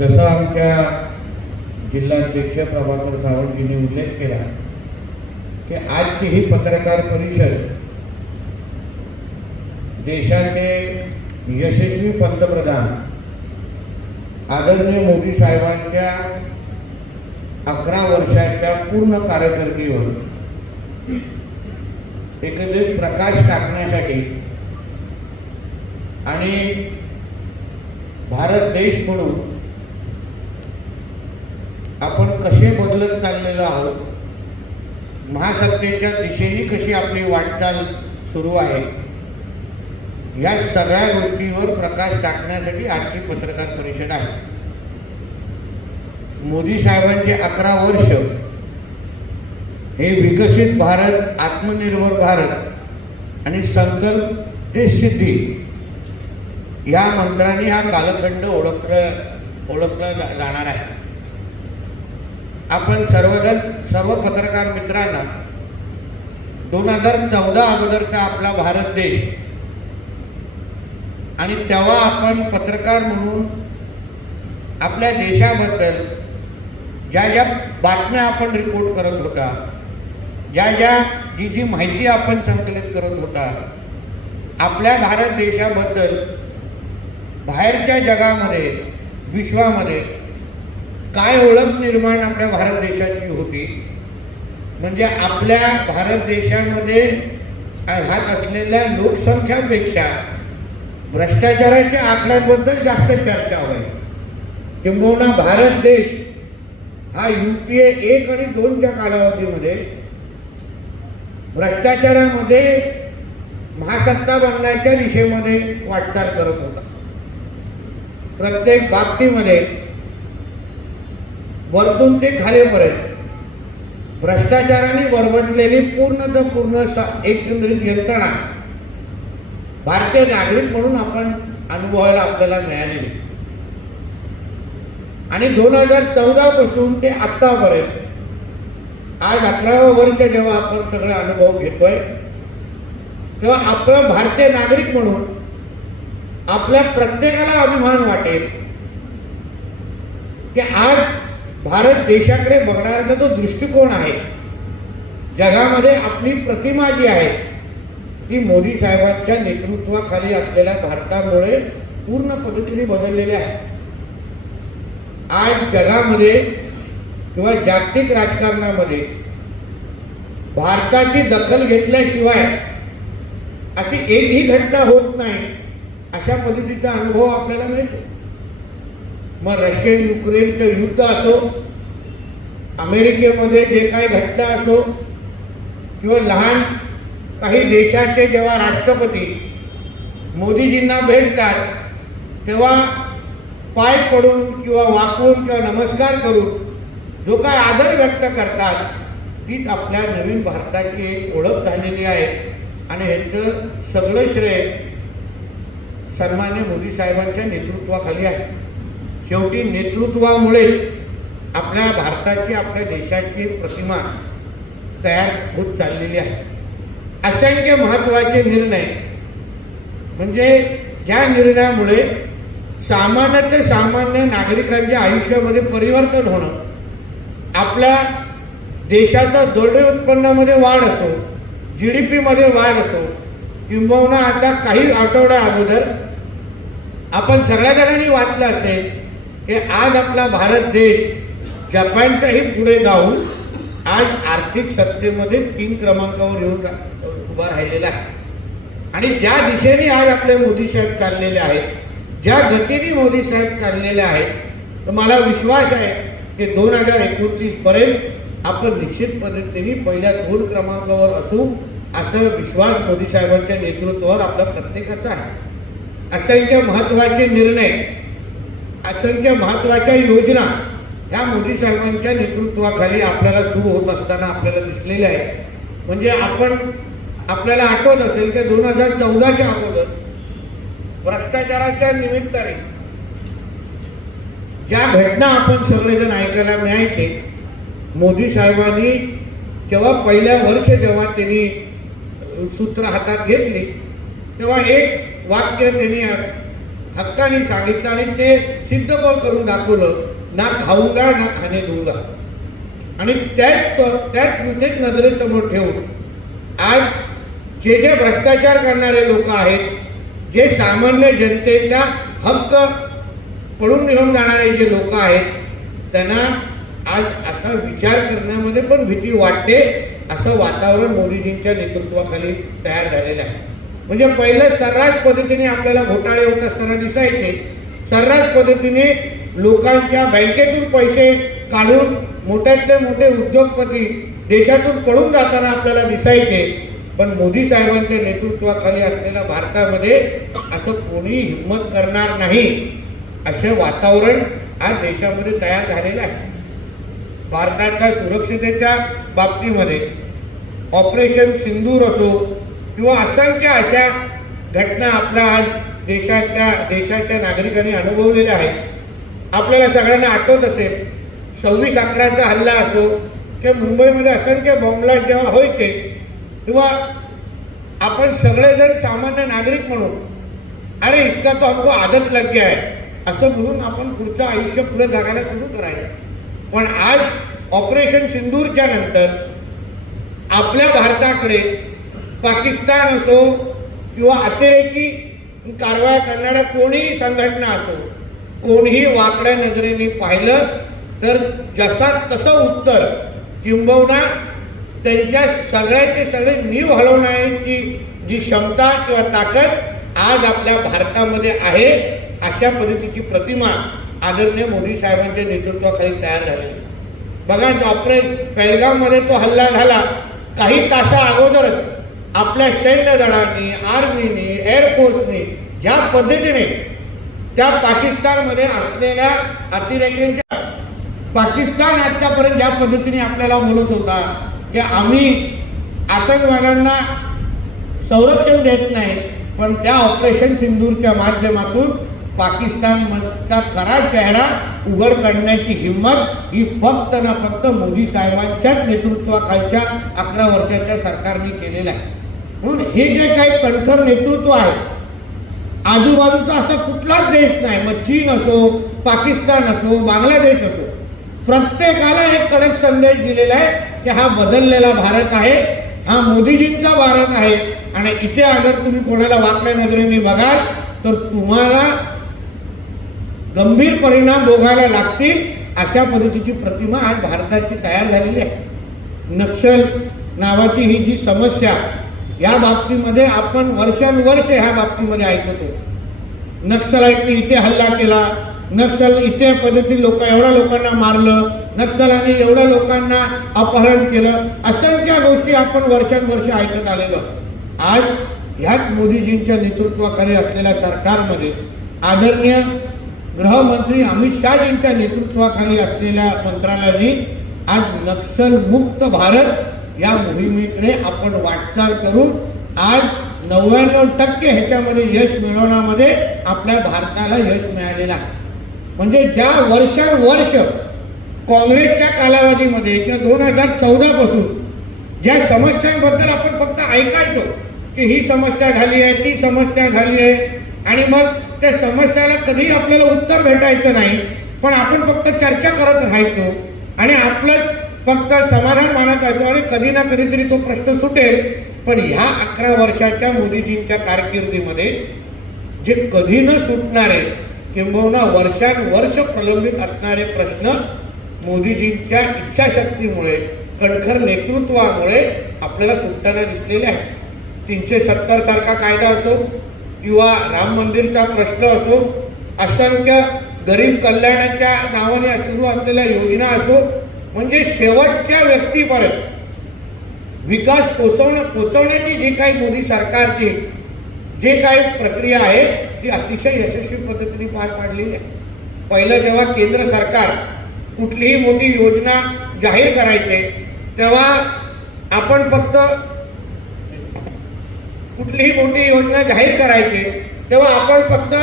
जसं आमच्या जिल्हाध्यक्ष प्रभाकर सावंतजींनी उल्लेख केला की आजची ही पत्रकार परिषद देशाचे यशस्वी पंतप्रधान आदरणीय मोदी साहेबांच्या अकरा वर्षाच्या पूर्ण कारकिर्दीवर एकंदरीत प्रकाश टाकण्यासाठी आणि भारत देश म्हणून आपण कसे बदलत चाललेलो आहोत. महासत्तेच्या दिशेने कशी आपली वाटचाल सुरू आहे या सगळ्या गोष्टीवर प्रकाश टाकण्यासाठी आजची पत्रकार परिषद आहे. मोदी साहेबांचे अकरा वर्ष हे विकसित भारत आत्मनिर्भर भारत आणि संकल्प सिद्धी या मंत्राने हा कालखंड ओळखलं ओळखला जाणार आहे. आपण सर्वजण सर्व पत्रकार मित्रांना दोन हजार चौदा अगोदरचा आपला भारत देश आणि तेव्हा आपण पत्रकार म्हणून आपल्या देशाबद्दल ज्या ज्या बातम्या आपण रिपोर्ट करत होता ज्या ज्या जी जी माहिती आपण संकलित करत होता आपल्या भारत देशाबद्दल बाहेरच्या जगामध्ये विश्वामध्ये काय ओळख निर्माण आपल्या भारत देशाची होती? म्हणजे आपल्या भारत देशामध्ये राहत असलेल्या लोकसंख्यापेक्षा भ्रष्टाचाराच्या आकड्यांबद्दल जास्त चर्चा होईल. किंबहुना भारत देश हा यू पी ए एक आणि दोनच्या कालावधीमध्ये भ्रष्टाचारामध्ये महासत्ता बनण्याच्या दिशेमध्ये वाटचाल करत होता. प्रत्येक बाबतीमध्ये वरतून ते खालीपर्यंत भ्रष्टाचाराने वरवटलेली पूर्ण तर पूर्ण एकंदरीत यंत्रणा. भारतीय नागरिक म्हणून आपण अनुभवायला आपल्याला मिळालेली. आणि दोन हजार चौदा पासून ते आत्तापर्यंत आज अकराव्या वर्ष जेव्हा आपण सगळे अनुभव घेतोय तेव्हा आपलं भारतीय नागरिक म्हणून आपल्या प्रत्येकाला अभिमान वाटेल की आज भारत देशाकडे बघणाऱ्याचा जो दृष्टिकोन आहे जगामध्ये आपली प्रतिमा जी आहे ती मोदी साहेबांच्या नेतृत्वाखाली असलेल्या भारतामुळे पूर्ण पद्धतीने बदललेली आहे. आज जगामध्ये किंवा जागतिक राजकारणामध्ये भारताची दखल घेतल्याशिवाय अशी एकही घटना होत नाही अशा पद्धतीचा अनुभव आपल्याला मिळतो. मग रशियन युक्रेनचं युद्ध असो अमेरिकेमध्ये जे काही घटना असो किंवा लहान काही देशाचे जेव्हा राष्ट्रपती मोदीजींना भेटतात तेव्हा पाय पडून किंवा वाकवून किंवा नमस्कार करून जो काय आदर व्यक्त करतात तीच आपल्या नवीन भारताची एक ओळख झालेली आहे. आणि ह्याचं सगळं श्रेय सन्मान्य मोदी साहेबांच्या नेतृत्वाखाली आहे. शेवटी नेतृत्वामुळे आपल्या भारताची आपल्या देशाची प्रतिमा तयार होत चाललेली आहे. असंख्य महत्त्वाचे निर्णय. म्हणजे ज्या निर्णयामुळे सामान्य ते सामान्य नागरिकांच्या आयुष्यामध्ये परिवर्तन होणं आपल्या देशाचं दरडे उत्पन्नामध्ये वाढ असो जी डी पीमध्ये वाढ असो किंबहुना आता काही आठवड्या अगोदर आपण सगळ्या जणांनी वाचलं असेल की आज आपला भारत देश जपानच्याही पुढे जाऊन आज आर्थिक सत्तेमध्ये तीन क्रमांकावर येऊन उभा राहिलेला आहे. आणि ज्या दिशेने आज आपले मोदी साहेब चाललेले आहेत ज्या गतीने मोदी साहेब चाललेले आहेत तर मला विश्वास आहे की दोन हजार एकोणतीस पर्यंत आपण निश्चित पद्धतीने पहिल्या दोन क्रमांकावर असू असं विश्वास मोदी साहेबांच्या नेतृत्वावर आपल्या प्रत्येकाचा आहे. असंख्य महत्त्वाचे निर्णय असंख्य महत्त्वाच्या योजना ह्या मोदी साहेबांच्या नेतृत्वाखाली आपल्याला सुरू होत असताना आपल्याला दिसलेल्या आहेत. म्हणजे आपण आपल्याला आठवत असेल की दोन हजार चौदाच्या अगोदर भ्रष्टाचाराच्या निमित्ताने ज्या घटना आपण सगळेजण ऐकायला मिळायचे मोदी साहेबांनी जेव्हा पहिल्या वर्ष जेव्हा त्यांनी सूत्र हातात घेतली तेव्हा एक वाक्य त्यांनी हक्काने सांगितलं आणि ते सिद्ध पण करून दाखवलं ना खाऊंगा ना खाणे दूंगा आणि त्याच त्याच मुद्देच नजरेसमोर ठेवून आज जे जे भ्रष्टाचार करणारे लोक आहेत जे सामान्य जनतेचा हक्क पळून निघून जाणारे जे लोक आहेत त्यांना आज असा विचार करण्यामध्ये पण भीती वाटते असं वातावरण मोदीजींच्या नेतृत्वाखाली तयार झालेलं आहे. म्हणजे पहिलं सर्रास पद्धतीने आपल्याला घोटाळे होत असताना दिसायचे. सर्रास पद्धतीने लोकांच्या बँकेतून पैसे काढून मोठ्यातले मोठे उद्योगपती देशातून पळून जाताना आपल्याला दिसायचे. पण मोदी साहेबांच्या नेतृत्वाखाली असलेल्या भारतामध्ये असं कोणी हिंमत करणार नाही. असे वातावरण आज देशामध्ये तयार झालेलं आहे. भारताच्या सुरक्षितेच्या बाबतीमध्ये ऑपरेशन सिंदूर असो किंवा असंख्य अशा घटना आपल्या आज देशाच्या देशाच्या नागरिकांनी अनुभवलेल्या आहेत. आपल्याला सगळ्यांना आठवत असेल सव्वीस अकराचा हल्ला असो किंवा मुंबईमध्ये असंख्य बॉम्बलाट जेव्हा व्हायचे किंवा आपण सगळेजण सामान्य नागरिक म्हणून अरे इसका तो हमको आदत लग आहे असं म्हणून आपण पुढचं आयुष्य पुढे जगायला सुरू करायचं. पण आज ऑपरेशन सिंदूरच्या नंतर आपल्या भारताकडे पाकिस्तान असो किंवा अतिरेकी कारवाया करणाऱ्या कोणीही संघटना असो कोणीही वाकड्या नजरेने पाहिलं तर जसा तसं उत्तर किंबहुना त्यांच्या सगळ्याचे सगळे नीव हलवण्याची जी क्षमता किंवा ताकद आज आपल्या भारतामध्ये आहे अशा पद्धतीची प्रतिमा आदरणीय मोदी साहेबांच्या नेतृत्वाखाली तयार झालेली बघा ऑपरेट पेलगावमध्ये तो हल्ला झाला काही तासा अगोदरच आपल्या सैन्य दलांनी आर्मीनी एअरफोर्सनी ज्या पद्धतीने त्या पाकिस्तानमध्ये असलेल्या अतिरेक्यांच्या पाकिस्तान आत्तापर्यंत ज्या पद्धतीने आपल्याला बोलत होता की आम्ही आतंकवाद्यांना संरक्षण देत नाही पण त्या ऑपरेशन सिंदूरच्या माध्यमातून पाकिस्तानमधला खरा चेहरा उघड करण्याची हिंमत ही फक्त ना फक्त मोदी साहेबांच्याच नेतृत्वाखालच्या अकरा वर्षाच्या सरकारने केलेलं आहे. म्हणून हे जे काही कणखर नेतृत्व आहे आजूबाजूचा असा कुठलाच देश नाही मग चीन असो पाकिस्तान असो बांगलादेश असो प्रत्येकाला एक कडक संदेश दिलेला आहे की हा बदललेला भारत आहे हा मोदीजींचा भारत आहे. आणि इथे अगर तुम्ही कोणाला वाकड्या नजरेने बघाल तर तुम्हाला गंभीर परिणाम भोगायला लागतील अशा पद्धतीची प्रतिमा आज भारताची तयार झालेली आहे. नक्षल नावाची ही जी समस्या या बाबतीमध्ये आपण वर्षानुवर्ष ह्या बाबतीमध्ये ऐकतो. नक्षलाईटने इथे हल्ला केला नक्षल इथे पद्धती लोक एवढ्या लोकांना मारलं नक्षलाने एवढ्या लोकांना अपहरण केलं असंख्य गोष्टी आपण वर्षानुवर्ष ऐकत आलेलो आज ह्याच मोदीजींच्या नेतृत्वाखाली असलेल्या सरकारमध्ये आदरणीय गृहमंत्री अमित शहाजींच्या नेतृत्वाखाली असलेल्या मंत्रालयाने आज नक्षलमुक्त भारत या मोहिमेकडे आपण वाटचाल करून आज नव्याण्णव टक्के ह्याच्यामध्ये यश मिळवण्यामध्ये आपल्या भारताला यश मिळालेलं आहे. म्हणजे ज्या वर्षानुवर्ष काँग्रेसच्या कालावधीमध्ये किंवा दोन हजार चौदापासून ज्या समस्यांबद्दल आपण फक्त ऐकायचो की ही समस्या झाली आहे ती समस्या झाली आहे आणि मग त्या समस्याला कधीही आपल्याला उत्तर भेटायचं नाही पण आपण फक्त चर्चा करत राहायचो आणि आपलं फक्त समाधान मानत राहायचो आणि कधी ना कधीतरी तो प्रश्न सुटेल. पण ह्या अकरा वर्षाच्या मोदीजींच्या कारकिर्दीमध्ये जे कधी न सुटणारे किंबहुना वर्षानुवर्ष प्रलंबित असणारे प्रश्न मोदीजींच्या इच्छाशक्तीमुळे कणखर नेतृत्वामुळे आपल्याला सुटताना दिसलेले आहेत. तीनशे सत्तर सारखा कायदा असो किंवा राम मंदिरचा प्रश्न असो असंख्य गरीब कल्याणाच्या नावाने सुरू असलेल्या योजना असो म्हणजे शेवटच्या व्यक्तीपर्यंत विकास पोचवणं पोचवण्याची जी काही मोदी सरकारची जे काही प्रक्रिया आहे ती अतिशय यशस्वी पद्धतीने पार पाडलेली आहे. पहिलं जेव्हा केंद्र सरकार कुठलीही मोठी योजना जाहीर करायचे तेव्हा आपण फक्त कुठलीही मोठी योजना जाहीर करायचे तेव्हा आपण फक्त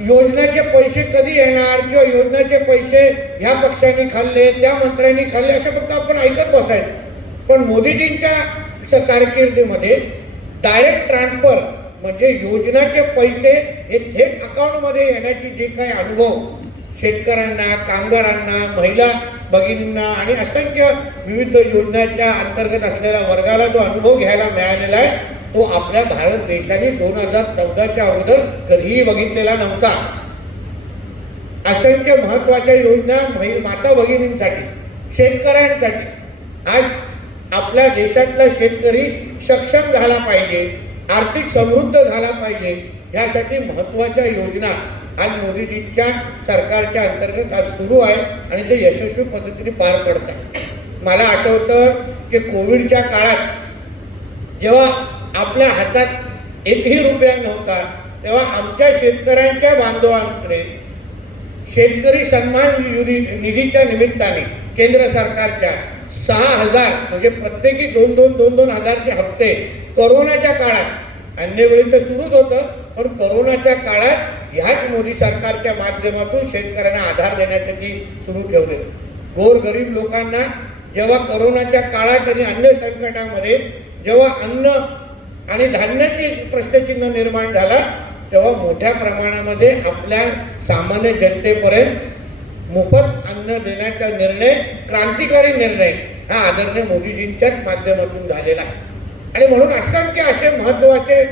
योजनेचे पैसे कधी येणार किंवा योजनेचे पैसे ह्या पक्षांनी खाल्ले त्या मंत्र्यांनी खाल्ले असं फक्त आपण ऐकत बसायचं. पण मोदीजींच्या कारकिर्दीमध्ये डायरेक्ट ट्रान्सफर म्हणजे योजनाचे पैसे हे थेट अकाउंटमध्ये येण्याची जे काही अनुभव शेतकऱ्यांना कामगारांना महिला भगिनींना आणि असंख्य विविध योजनांच्या अंतर्गत असलेल्या वर्गाला जो अनुभव घ्यायला मिळालेला आहे तो आपल्या भारत देशाने दोन हजार चौदाच्या अगोदर कधीही बघितलेला नव्हता. असंख्य महत्त्वाच्या योजना माता भगिनींसाठी शेतकऱ्यांसाठी. आज आपल्या देशातला शेतकरी सक्षम झाला पाहिजे आर्थिक समृद्ध झाला पाहिजे ह्यासाठी महत्त्वाच्या योजना आज मोदीजीच्या सरकारच्या अंतर्गत आज सुरू आहे आणि ते यशस्वी पद्धतीने पार पडत आहे. मला आठवतं की कोविडच्या काळात जेव्हा आपल्या हातात एकही रुपया नव्हता तेव्हा आमच्या शेतकऱ्यांच्या बांधवांकडे शेतकरी सन्मान निधीच्या निमित्ताने केंद्र सरकारच्या सहा हजार म्हणजे प्रत्येकी दोन दोन दोन दोन हजारचे हप्ते करोनाच्या काळात अन्य वेळी तर सुरूच होतं पण करोनाच्या काळात ह्याच मोदी सरकारच्या माध्यमातून शेतकऱ्यांना आधार देण्यासाठी सुरू ठेवले. गोरगरीब लोकांना जेव्हा करोनाच्या काळात आणि अन्य संकटामध्ये जेव्हा अन्न आणि धान्याची प्रश्नचिन्ह निर्माण झाला तेव्हा मोठ्या प्रमाणामध्ये आपल्या सामान्य जनतेपर्यंत मोफत अन्न देण्याचा निर्णय क्रांतिकारी निर्णय हा आदरणीय मोदीजींच्याच माध्यमातून झालेला आहे. आणि म्हणून असंख्य असे महत्त्वाचे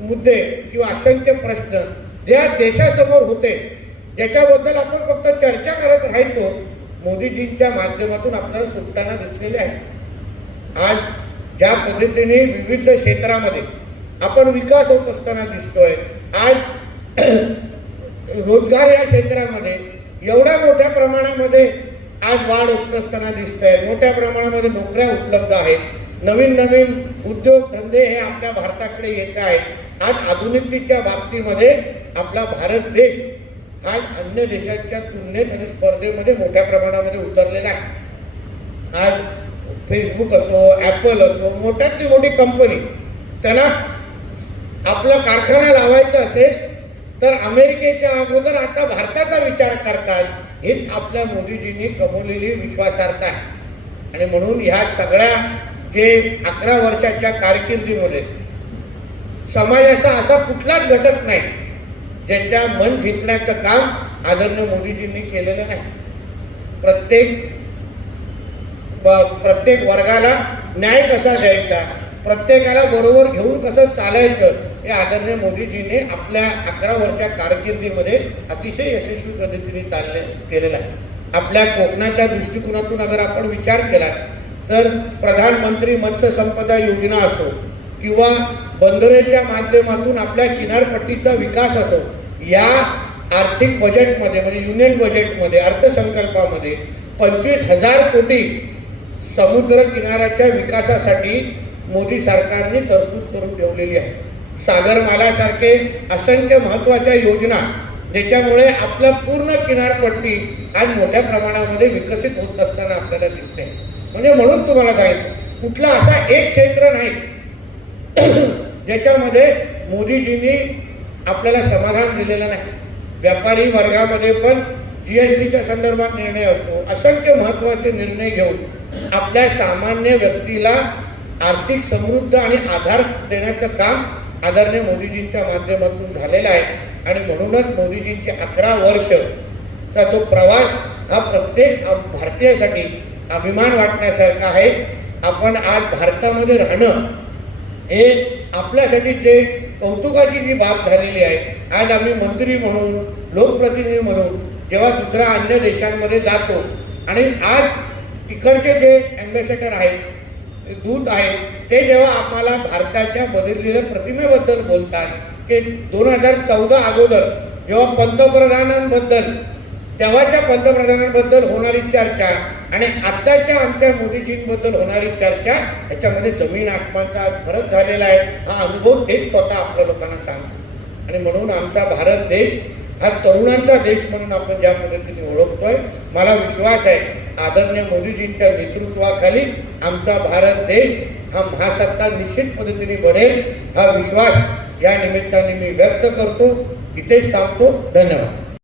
मुद्दे किंवा असंख्य प्रश्न ज्या देशासमोर होते ज्याच्याबद्दल आपण फक्त चर्चा करत राहायचो मोदीजींच्या माध्यमातून आपल्याला सुटताना दिसलेले आहे आज ज्या पद्धतीने विविध क्षेत्रामध्ये आपण विकास होत असताना दिसतोय आज रोजगार या क्षेत्रामध्ये एवढ्या मोठ्या प्रमाणामध्ये आज वाढ होत असताना दिसत आहे मोठ्या प्रमाणामध्ये नोकऱ्या उपलब्ध आहेत. नवीन नवीन उद्योग धंदे हे आपल्या भारताकडे येत आहेत. आज आधुनिकतेच्या बाबतीमध्ये आपला भारत देश हा अन्य देशांच्या तुलनेत आणि स्पर्धेमध्ये मोठ्या प्रमाणामध्ये उतरलेला आहे. आज फेसबुक असो ॲपल असो मोठ्यातली मोठी कंपनी त्यांना आपला कारखाना लावायचा असेल तर अमेरिकेच्या अगोदर आता भारताचा विचार करतात हेच आपल्या मोदीजींनी कमवलेली विश्वासार्हता आहे. आणि म्हणून ह्या सगळ्या जे अकरा वर्षाच्या कारकिर्दीमध्ये समाजाचा असा कुठलाच घटक नाही ज्यांच्या मन जिंकण्याचं काम आदरणीय मोदीजींनी केलेलं नाही. प्रत्येक प्रत्येक वर्गाला न्याय कसा द्यायचा? प्रत्येकाला बरोबर घेऊन कसं चालायचं? हे आदरणीय मोदीजीने आपल्या अकरा वर्षा कारकिर्दीमध्ये अतिशय यशस्वी पद्धतीने चालले केलेलं आहे. आपल्या कोकणाच्या दृष्टिकोनातून अगर आपण विचार केला तर प्रधानमंत्री मत्स्य संपदा योजना असो किंवा बंदरेच्या माध्यमातून आपल्या किनारपट्टीचा विकास असो या आर्थिक बजेटमध्ये म्हणजे युनियन बजेटमध्ये अर्थसंकल्पामध्ये पंचवीस हजार कोटी समुद्र किनाऱ्याच्या विकासासाठी मोदी सरकारने तरतूद करून ठेवलेली आहे. सागरमालासारखे असंख्य महत्त्वाच्या योजना ज्याच्यामुळे आपलं पूर्ण किनारपट्टी आज मोठ्या प्रमाणामध्ये विकसित होत असताना आपल्याला दिसते. म्हणजे म्हणून तुम्हाला सांगितलं कुठला असा एक क्षेत्र नाही ज्याच्यामध्ये मोदीजींनी आपल्याला समाधान दिलेलं नाही. व्यापारी वर्गामध्ये पण जी एस टीच्या संदर्भात निर्णय असतो. असंख्य महत्त्वाचे निर्णय घेऊन आपल्या सामान्य व्यक्तीला आर्थिक समृद्ध आणि आधार देण्याचं काम आदरणीय मोदीजींच्या माध्यमातून झालेलं आहे. आणि म्हणूनच मोदीजींचे अकरा वर्षचा जो प्रवास हा प्रत्येक भारतीयासाठी अभिमान वाटण्यासारखा आहे. आपण आज भारतामध्ये राहणं हे आपल्यासाठी जे कौतुकाची जी बाब झालेली आहे. आज आम्ही मंत्री म्हणून लोकप्रतिनिधी म्हणून जेव्हा दुसऱ्या अन्य देशांमध्ये जातो आणि आज तिकडचे जे अँबॅसेडर आहेत दूत आहेत ते जेव्हा आम्हाला भारताच्या बदललेल्या प्रतिमेबद्दल बोलतात की दोन हजार चौदा अगोदर जेव्हा पंतप्रधानांबद्दल तेव्हाच्या पंतप्रधानांबद्दल होणारी चर्चा आणि आत्ताच्या आमच्या मोदीजींबद्दल होणारी चर्चा ह्याच्यामध्ये जमीन आसमानचा आज फरक झालेला आहे हा अनुभव तेच स्वतः आपल्या लोकांना सांगतो. आणि म्हणून आमचा भारत देश हा तरुणांचा देश म्हणून आपण ज्या पद्धतीने ओळखतोय मला विश्वास आहे आदरणीय मोदीजींच्या नेतृत्वाखाली आमचा भारत देश हा महासत्ता निश्चित पद्धतीने बनेल हा विश्वास या निमित्ताने मी व्यक्त करतो. इथेच थांबतो. धन्यवाद.